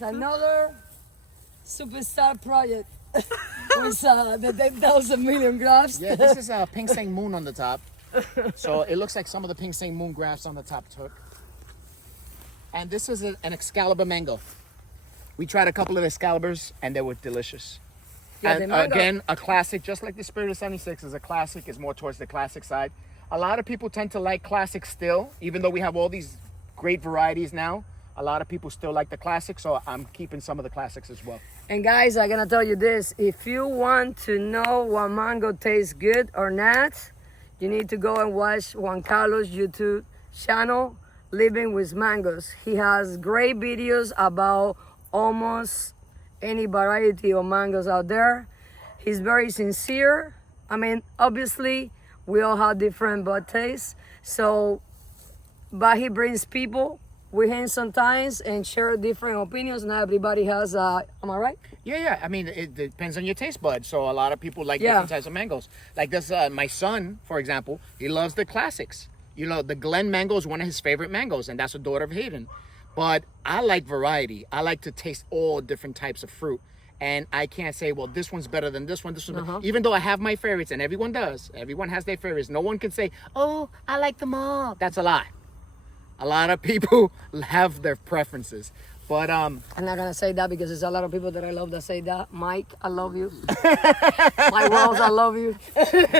guys, another superstar project with the 10,000 million grafts. Yeah, this is a pink Saint Moon on the top. So it looks like some of the pink Saint Moon grafts on the top took. And this is an Excalibur mango. We tried a couple of Excaliburs and they were delicious. Yeah, And again, a classic, just like the Spirit of 76 is a classic, is more towards the classic side. A lot of people tend to like classic still, even though we have all these great varieties now. A lot of people still like the classics, so I'm keeping some of the classics as well. And guys, I'm gonna tell you this: if you want to know what mango tastes good or not, you need to go and watch Juan Carlos' YouTube channel, Living with Mangoes. He has great videos about almost any variety of mangoes out there. He's very sincere. I mean, obviously, we all have different bud tastes. But he brings people with him sometimes and share different opinions. Not everybody has, am I right? Yeah. I mean, it depends on your taste bud. So a lot of people like different types of mangoes. Like this, my son, for example, he loves the classics. You know, the Glen mango is one of his favorite mangoes, and that's a daughter of Hayden. But I like variety. I like to taste all different types of fruit. And I can't say, well, this one's better than this one, even though I have my favorites, and everyone does. Everyone has their favorites. No one can say, oh, I like them all. That's a lie. A lot of people have their preferences. But I'm not gonna say that because there's a lot of people that I love that say that. Mike, I love you. Mike Wells, I love you.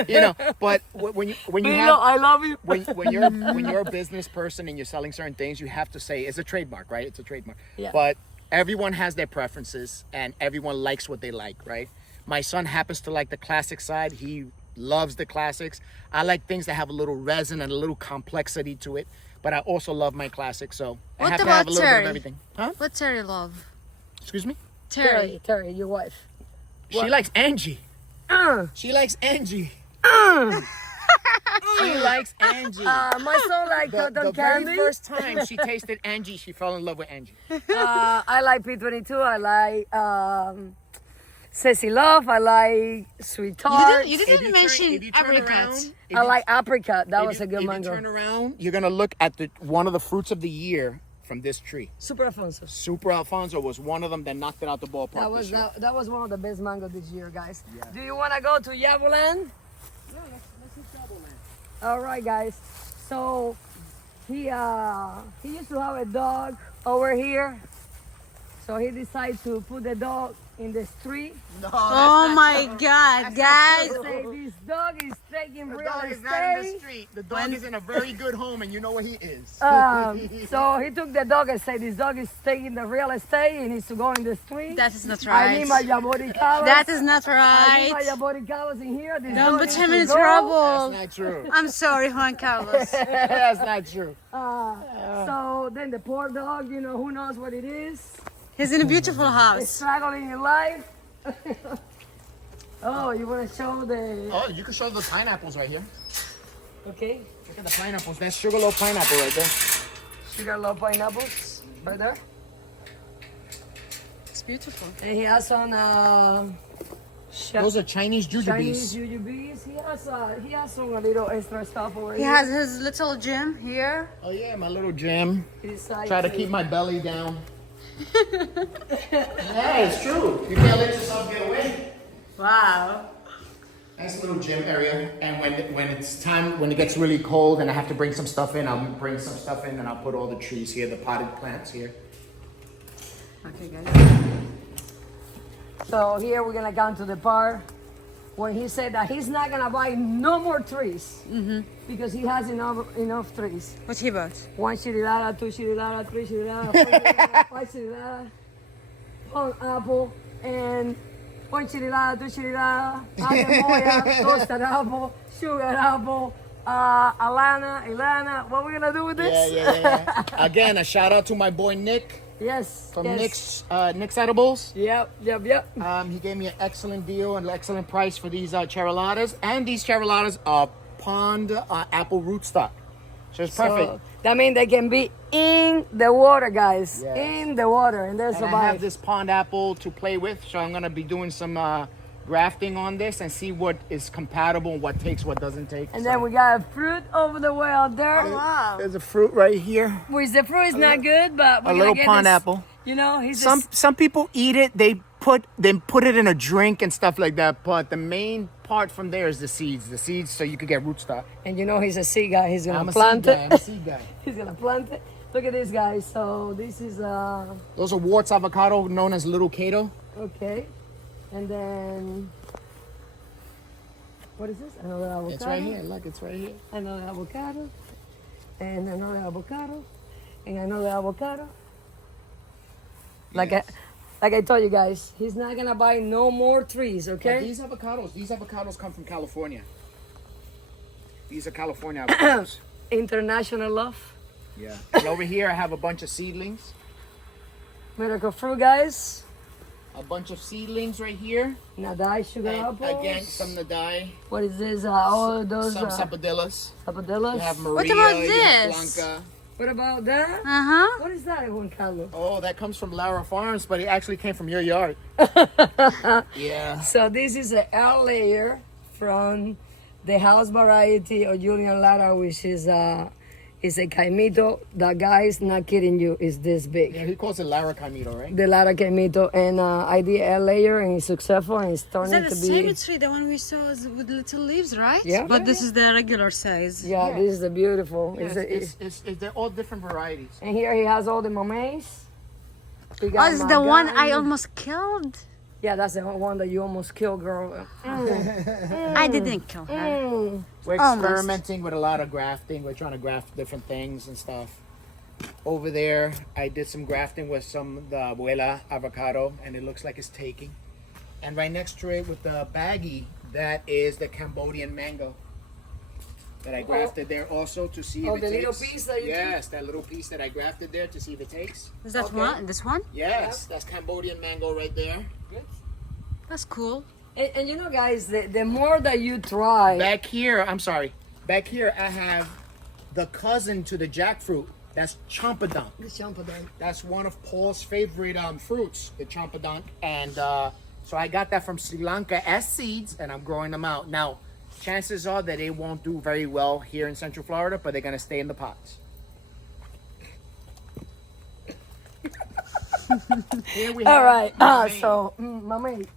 You know, but when you I love you. when you're a business person and you're selling certain things, you have to say it's a trademark, right? It's a trademark. Yeah. But everyone has their preferences and everyone likes what they like, right? My son happens to like the classic side. He loves the classics. I like things that have a little resin and a little complexity to it. But I also love my classics, so I have to have a little bit of everything. Huh? What Terry love? Excuse me? Terry. Terry, your wife. She likes Angie. She likes Angie. She likes Angie. My son likes cotton the candy. very first time she tasted Angie, she fell in love with Angie. I like P22. I like Ceci Love. I like Sweet Tart. You didn't mention apricot. I like apricot. That was a good If mango. you turn around, you're gonna look at one of the fruits of the year from this tree. Super Alfonso. Super Alfonso was one of them that knocked it out the ballpark. That was one of the best mango this year, guys. Yeah. Do you want to go to Yabuland? Yeah, let's hit Yabuland. All right, guys. So he used to have a dog over here. So he decided to put the dog in the street. No, Oh my God, guys! Say this dog is taking the real dog estate. is not in the street. The dog is in a very good home, and you know where he is. So he took the dog and said, "This dog is taking the real estate. He needs to go in the street. That is not I need my right. yaboricabas. That is not I need my right. yaboricabas in here. This Don't dog put needs him to in go." trouble. That's not true. I'm sorry, Juan Carlos. That's not true. So then the poor dog, you know, who knows what it is. He's in a beautiful He's house. struggling in life. Oh, you want to show the... Oh, you can show the pineapples right here. Okay. Look at the pineapples. That's Sugarloaf pineapple right there. Sugarloaf pineapples right there. It's beautiful. And he has some Those are Chinese Chinese jujubes. jujubes. He has some little extra stuff over He here. has his little gym here. Oh yeah, my little gym. Beside Try to the- keep my belly down. Yeah, it's true. You can't let yourself get away. Wow. Nice little gym area. And when it's time, when it gets really cold and I have to bring some stuff in, I'll bring some stuff in and I'll put all the trees here, the potted plants here. Okay, guys. So here we're gonna come to the part when he said that he's not gonna buy no more trees because he has enough trees. What he bought? 1 shirilada, 2 shirilada, 3 shirilada, 4 shirilada, 5 shirilada, one apple, and 1 shirilada, 2 shirilada, atemoya, toasted apple, sugar apple, Ilana. What we gonna do with this? Yeah. Again, a shout out to my boy Nick Yes. from yes. Nick's Edibles. Yep. He gave me an excellent deal and an excellent price for these cheriladas. And these cheriladas are pond apple rootstock. So it's perfect. So that means they can be in the water, guys. Yes. In the water, and there's And I have this pond apple to play with, so I'm going to be doing some grafting on this and see what is compatible, what takes, what doesn't take. And then we got a fruit over the way out there. Wow. There's a fruit right here. Which the fruit is not good, but we're A gonna little get pond this apple. You know, he's Some people eat it. They put it in a drink and stuff like that. But the main part from there is the seeds. The seeds, so you could get rootstock. and you know he's a seed guy. He's gonna I'm a plant seed guy. it. I'm a seed guy. He's gonna plant it. Look at this, guys. So this is Those are Warts avocado, known as Little Cato. okay, and then what is this? Another avocado. It's right here. Look, it's right here. Another avocado, and another avocado, and another avocado. Like Yes. I told you guys, he's not gonna buy no more trees. But Okay. these avocados come from California. These are California avocados. International love. Yeah. And over here, I have a bunch of seedlings. Miracle fruit, guys. A bunch of seedlings right here. Nadai sugar And apples. again, some Nadai. What is this? All those Some sapodillas. sapodillas. You have Maria. What about you have this? Blanca. What about that? Uh-huh. What is that, Juan Carlos? Oh, that comes from Lara Farms, but it actually came from your yard. Yeah. So this is an L layer from the house variety of Julian Lara, which is a caimito. The guy's not kidding you, is this big. Yeah, he calls it Lara Camito, right? The Lara caimito, and I did L layer, and it's successful, and it's Is turning that the to be. same tree, the one we saw with little leaves, right? Yeah. But Yeah, this is the regular size. Yeah, Yeah. this is the beautiful. Yes, It's they're all different varieties. and here he has all the mameis. We Oh, got this is the one I Magani. almost killed. Yeah, that's the one that you almost killed, girl. I didn't kill her. Mm. We're Almost. experimenting with a lot of grafting. We're trying to graft different things and stuff. Over there, I did some grafting with the abuela avocado, and it looks like it's taking. And right next to it with the baggie, that is the Cambodian mango that I grafted there also to see Oh, if it the takes. little piece that you Yes, that little piece that I grafted there to see if it takes. Is that Okay. one? This one? Yes, that's Cambodian mango right there. That's cool. And you know, guys, the more that you try, Back here, back here I have the cousin to the jackfruit. That's champadon. That's one of Paul's favorite fruits, the champadon. And so I got that from Sri Lanka as seeds, and I'm growing them out. Now, chances are that they won't do very well here in Central Florida, but they're going to stay in the pots. Here we have all right. mamey. So, mame.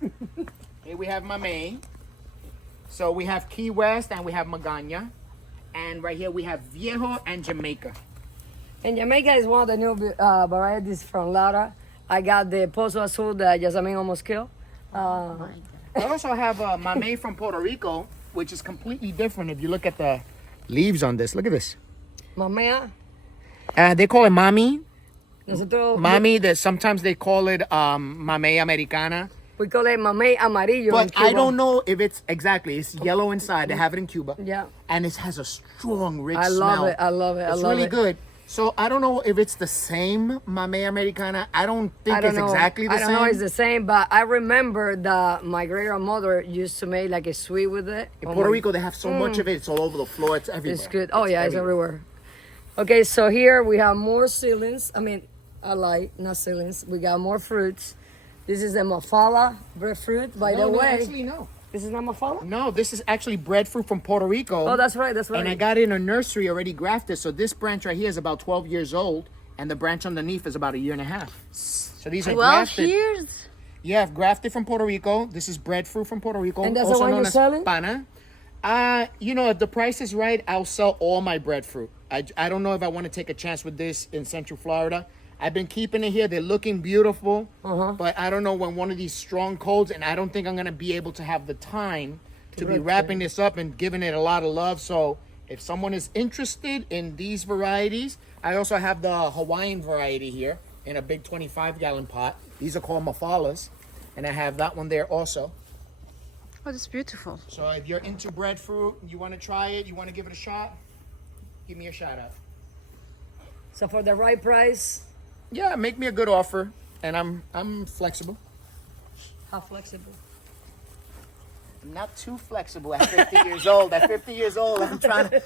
Here we have mamey. So we have Key West and we have Magana. And right here we have Viejo and Jamaica. And Jamaica is one of the new varieties from Lara. I got the Pozo Azul that Jasmine almost killed. I also have mamey from Puerto Rico, which is completely different. If you look at the leaves on this, look at this. Mamea. They call it mami. Nosotros, Mami, that sometimes they call it mamey americana. we call it mamey amarillo in But Cuba. I don't know if it's exactly. It's yellow inside. They have it in Cuba. Yeah. And it has a strong, rich I smell. love it. I love it. I It's love really it. good. So I don't know if it's the same mamey americana. I don't think I don't it's know. exactly the I same. don't know it's the same, but I remember that my great grandmother used to make like a sweet with it. In Oh Puerto my- Rico, they have so much of it. It's all over the floor. It's everywhere. It's good. Oh yeah, it's everywhere. Okay, so here we have more ceilings. I mean, I like not ceilings. We got more fruits. This is the mafala breadfruit. By the way, actually, no. this is not mafala. No, this is actually breadfruit from Puerto Rico. Oh, that's right. That's right. And I got it in a nursery already grafted. So this branch right here is about 12 years old, and the branch underneath is about a year and a half. So these are 12 grafted. years? Yeah, grafted from Puerto Rico. This is breadfruit from Puerto Rico. And that's the also one known you're as selling? pana. You know, if the price is right, I'll sell all my breadfruit. I don't know if I want to take a chance with this in Central Florida. I've been keeping it here. They're looking beautiful. But I don't know when one of these strong colds, and I don't think I'm going to be able to have the time to be wrapping this up and giving it a lot of love. So if someone is interested in these varieties, I also have the Hawaiian variety here in a big 25-gallon pot. These are called mafalas. And I have that one there also. Oh, that's beautiful. So if you're into breadfruit, you want to try it, you want to give it a shot, give me a shout out. So for the right price, Yeah, make me a good offer, and I'm flexible. how flexible? I'm not too flexible at 50 years old. At 50 years old, I'm trying to.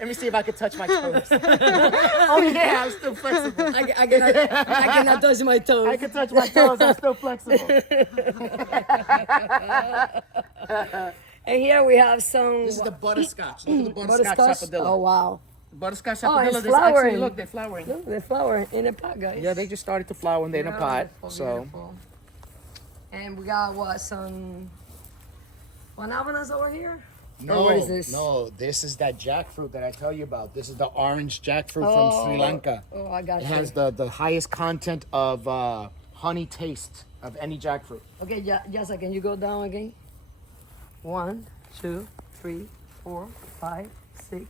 Let me see if I can touch my toes. Oh yeah, I'm still flexible. I cannot touch my toes. I can touch my toes. I'm still flexible. And here we have some This is the butterscotch. Look at the butterscotch sapodilla. Oh wow, Butterscotch Oh, it's sapodillos. flowering. Look, they're flowering. Look, they're flowering in a pot, guys. Yeah, they just started to flower when they're in a pot. Beautiful, So beautiful. And we got what, some guanabanas over here? no, what is this? no, this is that jackfruit that I tell you about. This is the orange jackfruit from Sri Lanka. Oh, I got It you. has the highest content of honey taste of any jackfruit. Okay, Jasa, can you go down again? 1, 2, 3, 4, 5, 6,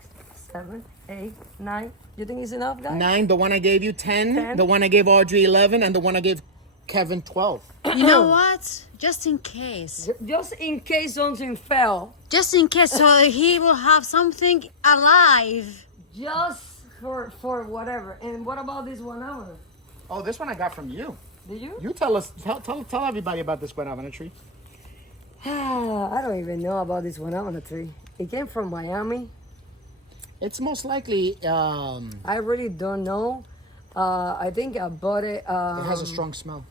7, 8, 9. You think it's enough, guys? 9, the one I gave you. 10, 10. the one I gave Audrey. 11, and the one I gave Kevin. 12. You know what? Just in case. Just in case something fell. Just in case, so he will have something alive. Just for whatever. And what about this guanabana? Oh, this one I got from you. Did you? You tell everybody about this guanabana tree. I don't even know about this guanabana tree. It came from Miami. It's most likely I really don't know. I think I bought it. it has a strong smell.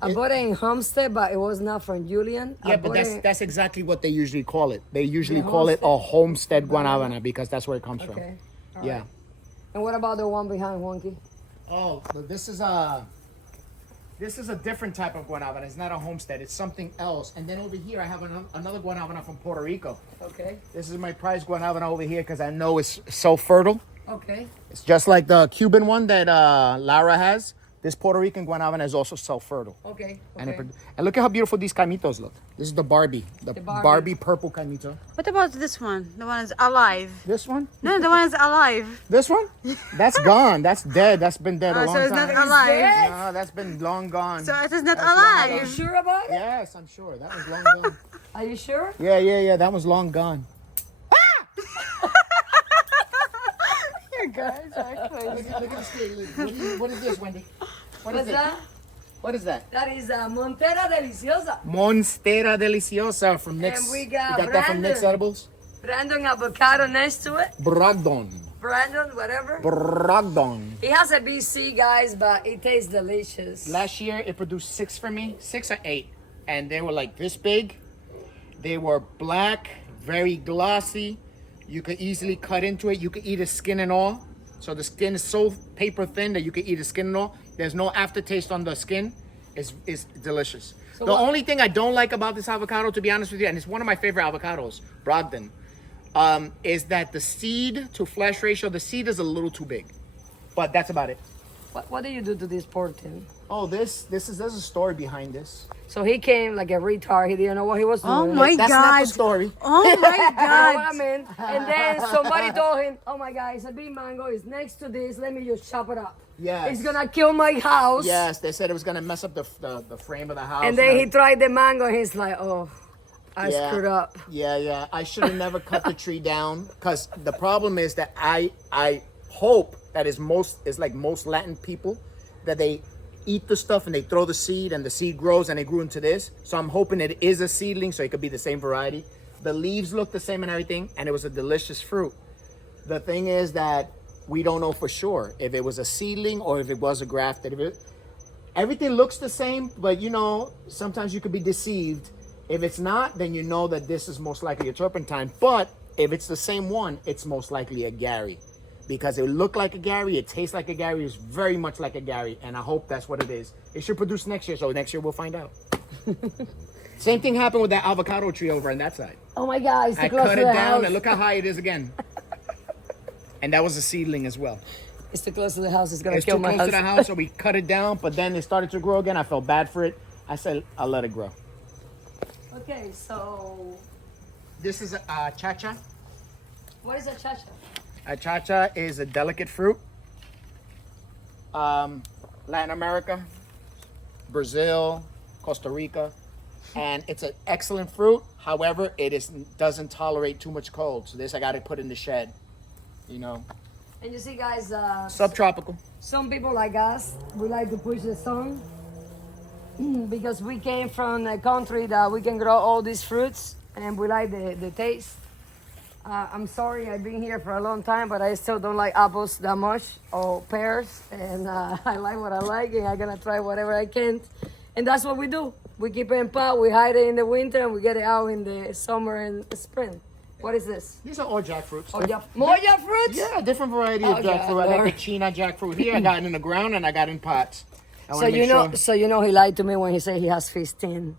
I bought it in Homestead, but it was not from Julian. I Yeah, but bought that's exactly what they usually call it. They usually The call it a homestead guanabana because that's where it comes from. Okay. All Yeah. right. And what about the one behind Wonky? Oh, so this is a different type of guanabana. It's not a homestead. It's something else. And then over here, I have another guanabana from Puerto Rico. Okay. This is my prized guanabana over here because I know it's so fertile. Okay. It's just like the Cuban one that Lara has. This Puerto Rican guanabana is also self-fertile. Okay. And, Okay. and look at how beautiful these caimitos look. This is the Barbie. The Barbie. Barbie purple caimito. What about this one? The one is alive. This one? No, the one is alive. This one? That's gone. That's dead. That's been dead a long So it's time. not alive. dead? No, that's been long gone. So it is not That's long Are you alive. sure about it? Yes, I'm sure. That was long gone. Are you sure? Yeah. That was long gone. You guys are crazy. Look at this. What is this, Wendy? What What's is it? that? What is that? That is Montera Deliciosa. Monstera Deliciosa from Nick's. And we got that from Nick's Brandon. Edibles? Brandon avocado next to it. Brogdon. Brandon, whatever. Brogdon. It has a BC, guys, but it tastes delicious. Last year, it produced 6 for me. 6 or 8. And they were like this big. They were black, very glossy. You could easily cut into it. You could eat the skin and all. So the skin is so paper thin that you could eat the skin and all. There's no aftertaste on the skin. It's delicious. So the what- only thing I don't like about this avocado, to be honest with you, and it's one of my favorite avocados, Brogdon, is that the seed to flesh ratio, the seed is a little too big. But that's about it. What do you do to this poor thing? Oh, there's a story behind this. So he came like a retard. He didn't know what he was doing. Oh my That's not God. the story. Oh my You know what I God. mean? And then somebody told him, "Oh my God, it's a big mango. It's next to this. Let me just chop it up. Yes. It's gonna kill my house." Yes, they said it was gonna mess up the frame of the house. And then he tried the mango. And he's like, "Oh, I Yeah. screwed up." Yeah. I should have never cut the tree down because the problem is that I hope that is like most Latin people that they eat the stuff and they throw the seed and the seed grows and it grew into this. So I'm hoping it is a seedling so it could be the same variety. The leaves look the same and everything, and it was a delicious fruit. The thing is that we don't know for sure if it was a seedling or if it was a grafted. Everything looks the same, but sometimes you could be deceived. If it's not, then you know that this is most likely a turpentine. But if it's the same one, it's most likely a Gary. Because it looked like a Gary, it tastes like a Gary, it's very much like a Gary, and I hope that's what it is. It should produce next year, so next year we'll find out. Same thing happened with that avocado tree over on that side. Oh my God, it's too I close cut to it the down, house. and look how high it is again. And that was a seedling as well. It's too close to the house. It's gonna It's kill too my close house. to the house, so we cut it down, but then it started to grow again. I felt bad for it. I said, I'll let it grow. Okay, so This is a cha-cha. what is a chacha? A cha-cha is a delicate fruit. Latin America, Brazil, Costa Rica, and it's an excellent fruit. However, doesn't tolerate too much cold. So this I got to put in the shed. And you see, guys, Subtropical. some people like us, we like to push the sun because we came from a country that we can grow all these fruits and we like the taste. I'm sorry, I've been here for a long time, but I still don't like apples that much or pears. And I like what I like, and I'm gonna try whatever I can. And that's what we do. We keep it in pot, we hide it in the winter, and we get it out in the summer and spring. What is this? These are all jackfruits. Oh, more jackfruits? Yeah, different variety Oh, of yeah, jackfruit. I got the Lord. China jackfruit here. I got it in the ground and I got it in pots. I So wanna make sure. so he lied to me when he said he has 15.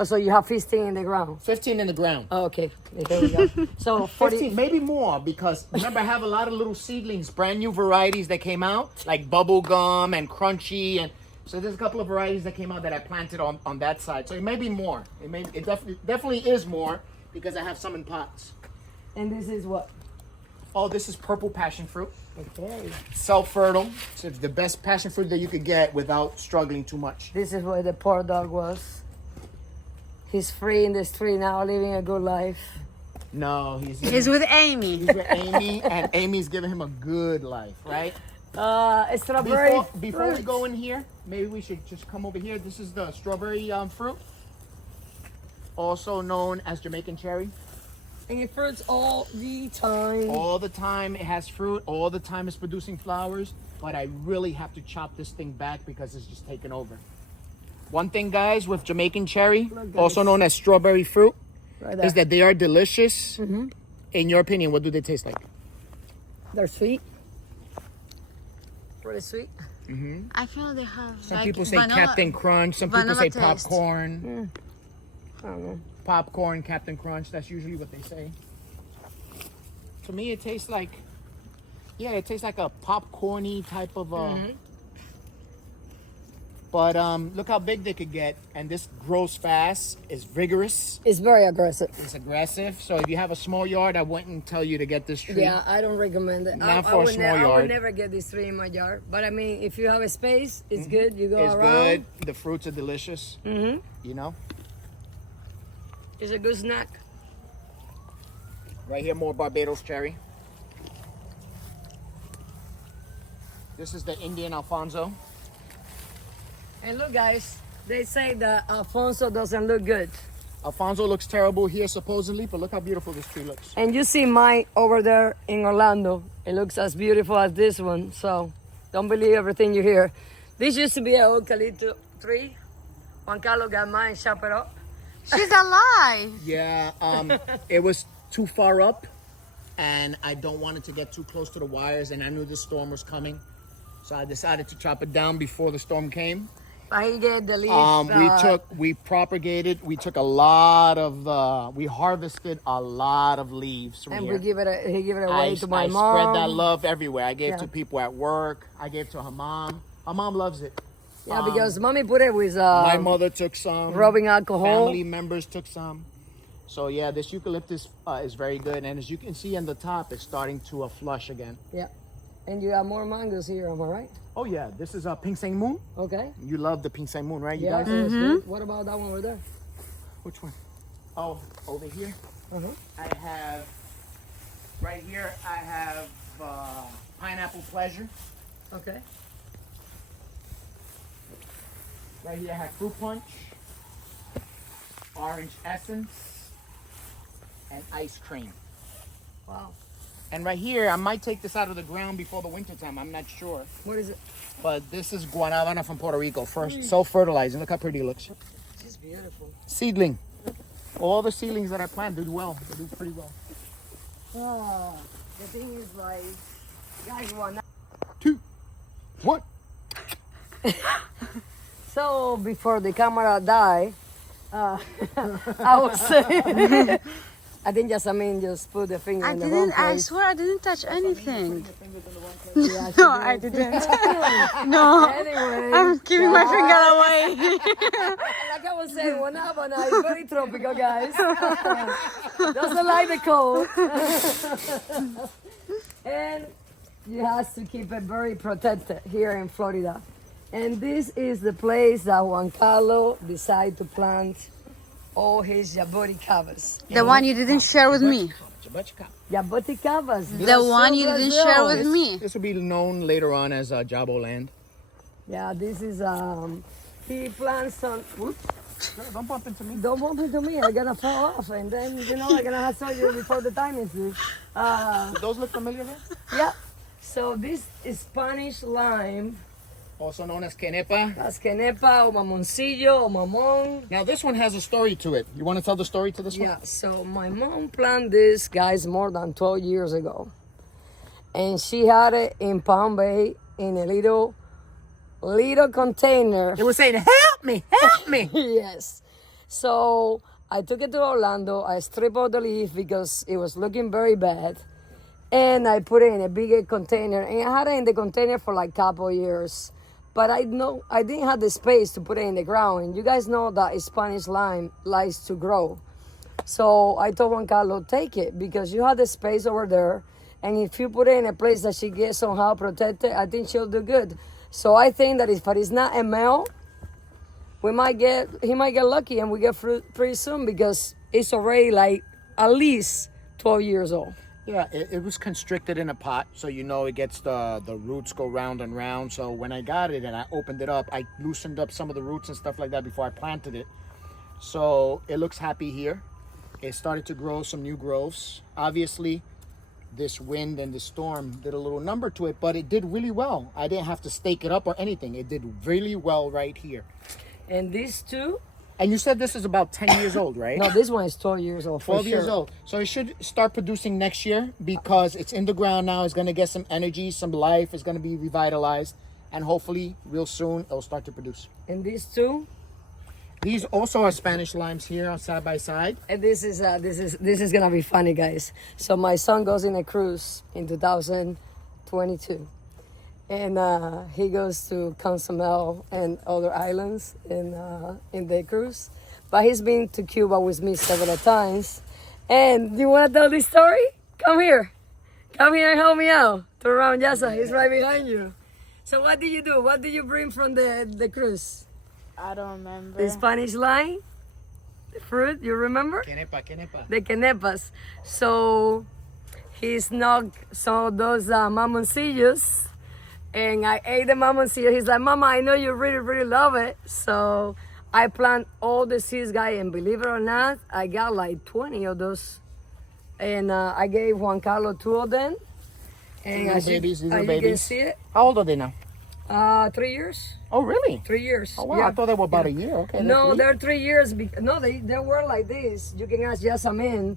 Oh, so you have 15 in the ground. 15 in the ground. Oh, okay. Here we go. So 40. 15, maybe more, because remember I have a lot of little seedlings, brand new varieties that came out, like bubble gum and crunchy, and so there's a couple of varieties that came out that I planted on that side. So it may be more. It definitely is more because I have some in pots. And this is what? Oh, this is purple passion fruit. Okay. Self-fertile. So it's the best passion fruit that you could get without struggling too much. This is where the poor dog was. He's free in the street now, living a good life. No, He's with Amy. He's with Amy, and Amy's giving him a good life, right? Strawberry. Before we fruit. go in here, maybe we should just come over here. This is the strawberry fruit, also known as Jamaican cherry. And it fruits all the time. All the time it has fruit. All the time it's producing flowers. But I really have to chop this thing back because it's just taken over. One thing, guys, with Jamaican cherry, also known as strawberry fruit, Right there. is that they are delicious. In your opinion, what do they taste like? They're sweet. Really sweet. I feel they have Some like people say vanilla, Captain Crunch. Some people vanilla say taste. popcorn. I don't know. Popcorn, Captain Crunch. That's usually what they say. To me, it tastes like, it tastes like a popcorny type of. But look how big they could get, and this grows fast. It's vigorous. It's very aggressive. It's aggressive. So if you have a small yard, I wouldn't tell you to get this tree. Yeah, I don't recommend it. Not for a small I yard. would never get this tree in my yard. But I mean, if you have a space, it's good. You go It's around. good. The fruits are delicious. You know. It's a good snack. Right here, more Barbados cherry. This is the Indian Alfonso. And look, guys, they say that Alfonso doesn't look good. Alfonso looks terrible here supposedly, but look how beautiful this tree looks. And you see mine over there in Orlando. It looks as beautiful as this one. So don't believe everything you hear. This used to be an eucalyptus tree. Juan Carlos got mine, chop it up. She's alive. Yeah, it was too far up, and I don't want it to get too close to the wires, and I knew the storm was coming. So I decided to chop it down before the storm came. But he get the leaves. We propagated, we took a lot of, we harvested a lot of leaves from and here. he give it away to my I mom. spread that love everywhere. I gave Yeah. to people at work. I gave to her mom. Her mom loves it. Yeah, because mommy put it with My mother took some. rubbing alcohol. Family members took some. So yeah, this eucalyptus is very good. And as you can see on the top, it's starting to flush again. Yeah. And you have more mangoes here, am I right? Oh yeah, this is a Pink Saint Moon. Okay. You love the Pink Saint Moon, right? You Yeah, guys? so it's good. What about that one over there? Which one? Oh, over here. Uh-huh. I have, right here, I have Pineapple Pleasure. Okay. Right here I have Fruit Punch, Orange Essence, and Ice Cream. Wow. And right here, I might take this out of the ground before the winter time. I'm not sure. What is it? But this is Guanabana from Puerto Rico. First, self-fertilizing. Look how pretty it looks. It's beautiful. Seedling. All the seedlings that I plant do well. They do pretty well. Oh, the thing is like, guys, one. 2, 1. So before the camera died, I was saying, I think Jasmine just put the finger in the wrong I place. swear I didn't touch anything. Yeah, she No, did. I didn't. No, Anyway, I'm keeping my finger away. like I was saying, Guanabana is very tropical, guys. Doesn't like the cold. And you have to keep it very protected here in Florida. And this is the place that Juan Carlos decided to plant all his jaboticabas. The one you didn't share with me. Jaboticabas. The one you didn't share with me. This will be known later on as Jabo Land. Yeah, this is he plants on. Whoops, Don't bump into me. don't bump into me. I'm gonna fall off, and then I'm gonna have surgery before the time is due. Do those look familiar there? Yeah. So this is Spanish lime Also known as quenepa. Las quenepa, o mamoncillo, o mamon. Now this one has a story to it. You want to tell the story to this one? Yeah, so my mom planted this, guys, more than 12 years ago. And she had it in Palm Bay in a little container. It was saying, help me, help me. Yes. So I took it to Orlando. I stripped out the leaf because it was looking very bad. And I put it in a bigger container. And I had it in the container for like a couple years. But I didn't have the space to put it in the ground. And you guys know that Spanish lime likes to grow. So I told Juan Carlos, take it because you have the space over there. And if you put it in a place that she gets somehow protected, I think she'll do good. So I think that if it's not a male, he might get lucky and we get fruit pretty soon because it's already like at least 12 years old. Yeah, it was constricted in a pot, so you know it gets the roots go round and round. So when I got it and I opened it up, I loosened up some of the roots and stuff like that before I planted it. So it looks happy here. It started to grow some new growths. Obviously, this wind and the storm did a little number to it, but it did really well. I didn't have to stake it up or anything. It did really well right here. And these two? And you said this is about 10 years old, right? No, this one is 12 years old. 12 years old. So it should start producing next year because it's in the ground now. It's going to get some energy, some life. It's going to be revitalized. And hopefully, real soon, it'll start to produce. And these two? These also are Spanish limes here on side by side. And this is gonna be funny, guys. So my son goes in a cruise in 2022, and he goes to Cozumel and other islands in the cruise. But he's been to Cuba with me several times. And you wanna tell this story? Come here and help me out. Turn around, Yasa. He's right behind you. So what did you do? What did you bring from the cruise? I don't remember. The Spanish lime, the fruit, you remember? Quenepa. The quenepas. So he snuck some of those mamoncillos, and I ate the mamoncillo. He's like, Mama, I know you really, really love it. So I plant all the seeds, guys, and believe it or not, I got like 20 of those. And I gave Juan Carlos 2 of them. And as you can see it, How old are they now? 3 years. Oh, really? 3 years. Oh, wow. Yeah. I thought they were about a year. Okay. No, that's they're 3 years. No, they were like this. You can ask Yasamin.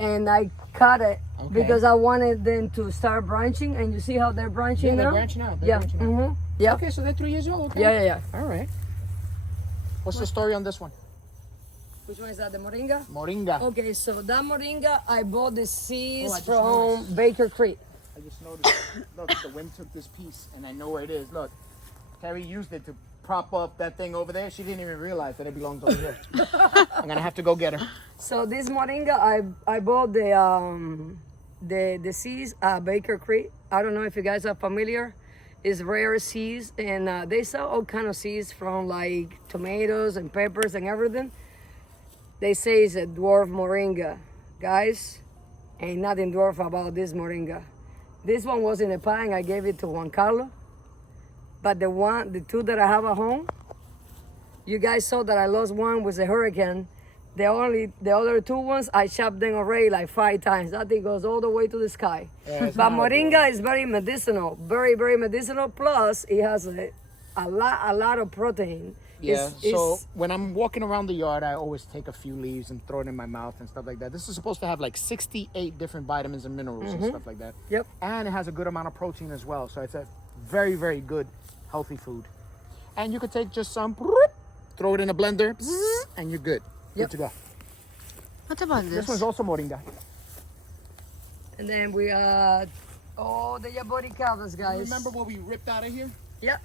And I cut it because I wanted them to start branching. And you see how they're branching now? They're branching out. Yeah. Mm-hmm. Yeah. Okay, so they're 3 years old. Okay. Yeah. All right. What's the story on this one? Which one is that? The moringa? Moringa. Okay, so that moringa, I bought the seeds I just from noticed. Baker Creek. I just noticed. Look, the wind took this piece, and I know where it is. Look, Terry used it to prop up that thing over there. She didn't even realize that it belonged over here. I'm gonna have to go get her. So this moringa, I bought the seeds at Baker Creek. I don't know if you guys are familiar. It's rare seeds, and they sell all kind of seeds from like tomatoes and peppers and everything. They say it's a dwarf moringa. Guys, ain't nothing dwarf about this moringa. This one was in a pot and I gave it to Juan Carlos. But the 2 that I have at home, you guys saw that I lost one with a hurricane. The other 2 ones, I chopped them already like 5 times. That thing goes all the way to the sky. Yeah, But moringa is very medicinal, very, very medicinal. Plus, it has a lot of protein. Yeah, so when I'm walking around the yard, I always take a few leaves and throw it in my mouth and stuff like that. This is supposed to have like 68 different vitamins and minerals and stuff like that. Yep. And it has a good amount of protein as well. So it's a very, very good, healthy food. And you could take just some, throw it in a blender, and you're good. Yep. Good to go. What about This this? one's also moringa. And then we got all the yaboricadas, guys. Remember what we ripped out of here? Yep.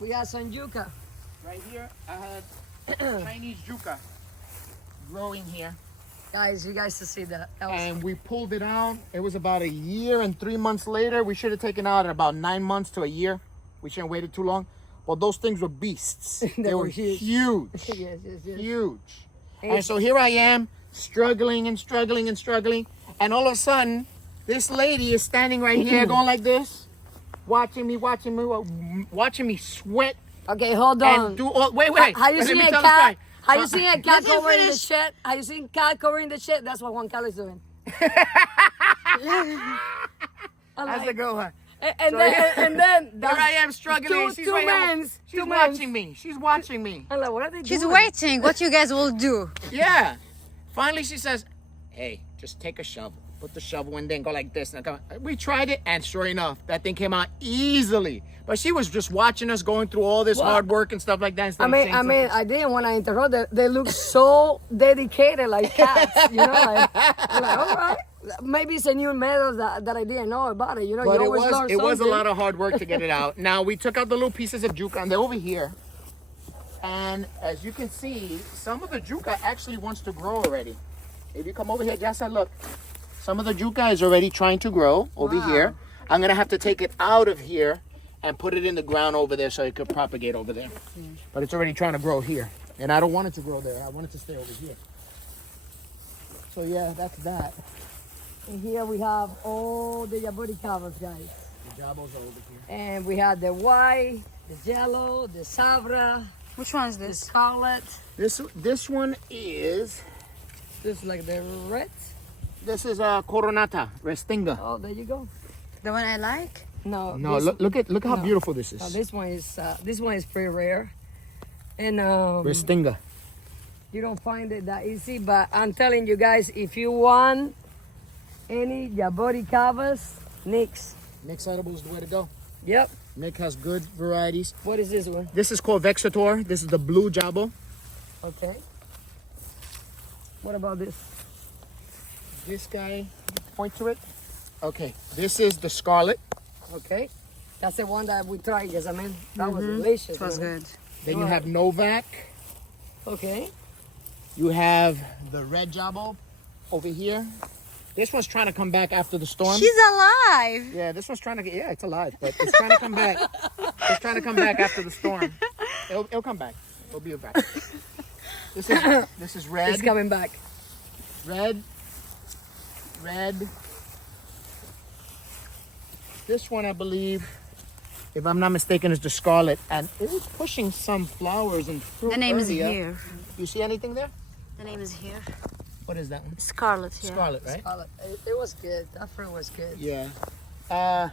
We got some yuca. Right here, I had Chinese yucca growing here. Guys, you guys to see that. And we pulled it out. It was about a year and 3 months later. We should have taken out at about 9 months to a year. We shouldn't have waited too long. But those things were beasts. They were huge. Yes. Huge. And so here I am, struggling. And all of a sudden, this lady is standing right here going like this, watching me sweat. Okay, hold on. And do all, wait. How you Let seen me a tell the cat? story. How you seen a cat Let me covering the finish. shit? How you seen cat covering the shit? That's what Juan Carlos is doing. That's a good one. And then There I am struggling. She's right here. She's watching me. She's watching me. I'm like, what are they She's doing? waiting. What you guys will do? Yeah. Finally, she says, "Hey, just take a shovel. Put the shovel in there and go like this." And we tried it, and sure enough, that thing came out easily. But she was just watching us going through all this hard work and stuff like that. I mean, I didn't want to interrupt. They look so dedicated, like cats. You know, like, I'm like, all right. Maybe it's a new method that I didn't know about it. You know, But you always learn it was a something. lot of hard work to get it out. Now we took out the little pieces of juca, and they're over here. And as you can see, some of the juca actually wants to grow already. If you come over here, Jessa, look. Some of the juca is already trying to grow over here. I'm gonna have to take it out of here and put it in the ground over there so it could propagate over there. But it's already trying to grow here. And I don't want it to grow there. I want it to stay over here. So yeah, that's that. And here we have all the jabuticabas, guys. The jabos are over here. And we have the white, the yellow, the sabra, Which one is the this? scarlet. This one is This is like the red. this is Coronata Restinga. Oh, there you go. The one I like? No, No, this, look how no. beautiful this is. no, this one is pretty rare. And Restinga. you don't find it that easy, but I'm telling you guys, if you want any jabuticabas, Nick's. Nick's edible is the way to go. Yep. Nick has good varieties. What is this one? This is called Vexator. This is the blue jabo. Okay. What about this? This guy, point to it. Okay, this is the scarlet. Okay. That's the one that we tried, yes, I mean, that was delicious. It was man. good. Then you have Novak. Okay. You have the red jabo over here. This one's trying to come back after the storm. She's alive. Yeah, this one's trying to get, yeah, it's alive, but it's trying to come back. It's trying to come back after the storm. It'll come back. It'll be back. This is red. It's coming back. Red. This one, I believe, if I'm not mistaken, is the scarlet, and it was pushing some flowers and fruit The name is earlier. here. You see anything there? The name is here. What is that one? Scarlet, yeah. Scarlet, right? It was good. That fruit was good. Yeah.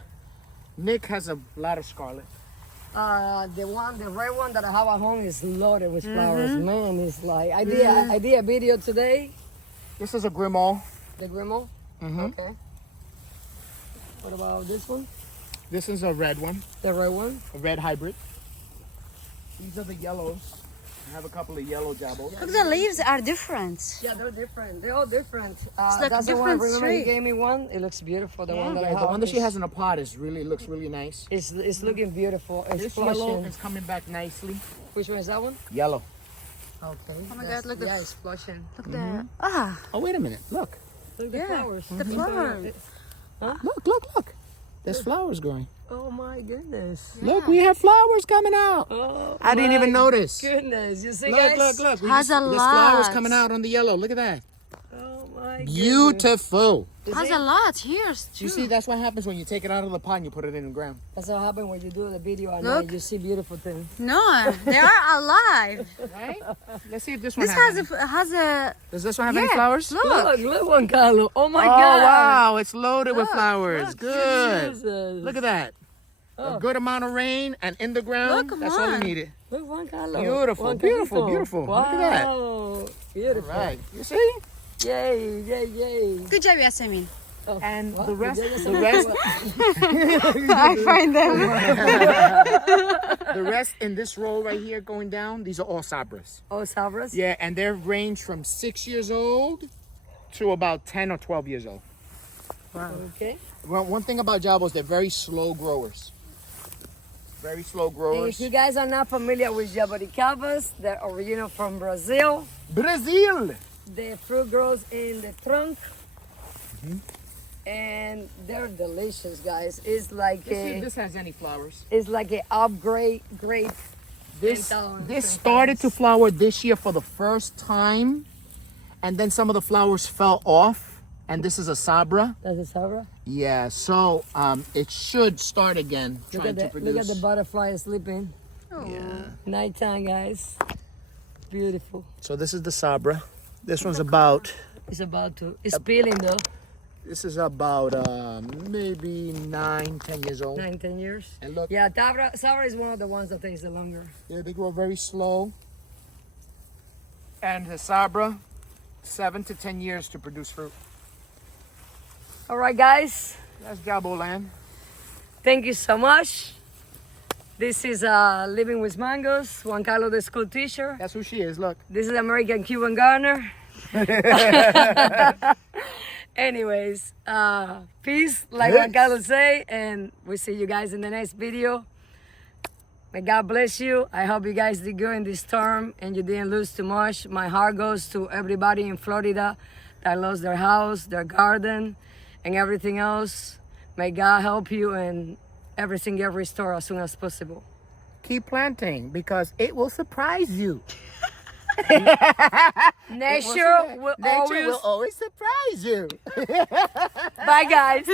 Nick has a lot of scarlet. The red one that I have at home is loaded with flowers. Man, it's like I did a video today. This is a Grimaud. The Grimaud. Mm-hmm. Okay. What about this one? This is a red one, The red one. a red hybrid. These are the yellows. I have a couple of yellow jabos. Look, the leaves are different. Yeah, they're different. They're all different. like that's a the one. different Remember, you tree. gave me one. It looks beautiful. The one that I Yeah, have. the one that she has in a pot looks really nice. It's looking beautiful. It's This yellow flushing. is coming back nicely. Which one is that one? Yellow. Okay. Oh my God, look, Yeah, the- it's flushing. Look there. Ah, Oh, wait a minute. Look. Look at the yeah. flowers. The flowers. Look. There's flowers growing. Oh my goodness. Look, we have flowers coming out. Oh, I didn't even notice. Goodness. You see, Look, guys? look. Has a There's flowers lot. coming out on the yellow. Look at that. Oh my goodness. Beautiful. You Has see? a lot here too. You see, that's what happens when you take it out of the pot and you put it in the ground. That's what happens when you do the video and Look. you see beautiful things. No, they are alive. Right? Let's see if this one This has has a Does this one have any yeah, flowers? Look. Look, Juan Carlos. Oh my Oh, God. wow. It's loaded with Look, flowers. Good. Jesus. Look at that. A good amount of rain and in the ground. Look, come That's all we on. needed. Look, Juan Carlos. Beautiful, Juan beautiful, Carlito. beautiful. Wow. Look at that. Beautiful. Right. You see? Yay, yay, yay. Good job, Yasemin. Oh, And what? the rest, You did the this? rest, I find them. the rest in this row right here going down, these are all sabras. Oh, sabras? Yeah, and they range from 6 years old to about 10 or 12 years old. Okay. Well, one thing about jabos, they're very slow growers. Very slow And growers. if you guys are not familiar with jabuticabas, they're original from Brazil. Brazil! The fruit grows in the trunk. Mm-hmm. And they're delicious, guys. It's like a This has any flowers. it's like an upgrade grape. This And this started to flower this year for the first time, and then some of the flowers fell off. And this is a sabra. That's a sabra. Yeah, so it should start again Look trying at to the produce. look at the butterfly sleeping. Yeah. Nighttime, guys. Beautiful. So this is the sabra. This one's about It's about to. It's peeling though. This is about maybe 9-10 years old. 9-10 years. And look, Yeah, Sabra is one of the ones that takes the longer. yeah, they grow very slow. And the Sabra, 7 to 10 years to produce fruit. All right, guys. That's Gabo land. Thank you so much. This is Living with Mangoes, Juan Carlos the school teacher. That's who she is, look. This is American Cuban Gardener. Anyways, peace, like Juan Carlos say, and we'll see you guys in the next video. May God bless you. I hope you guys did good in this storm and you didn't lose too much. My heart goes to everybody in Florida that lost their house, their garden, and everything else. May God help you and everything get restored as soon as possible. Keep planting because it will surprise you. Nature will Nature will always surprise you. Bye, guys.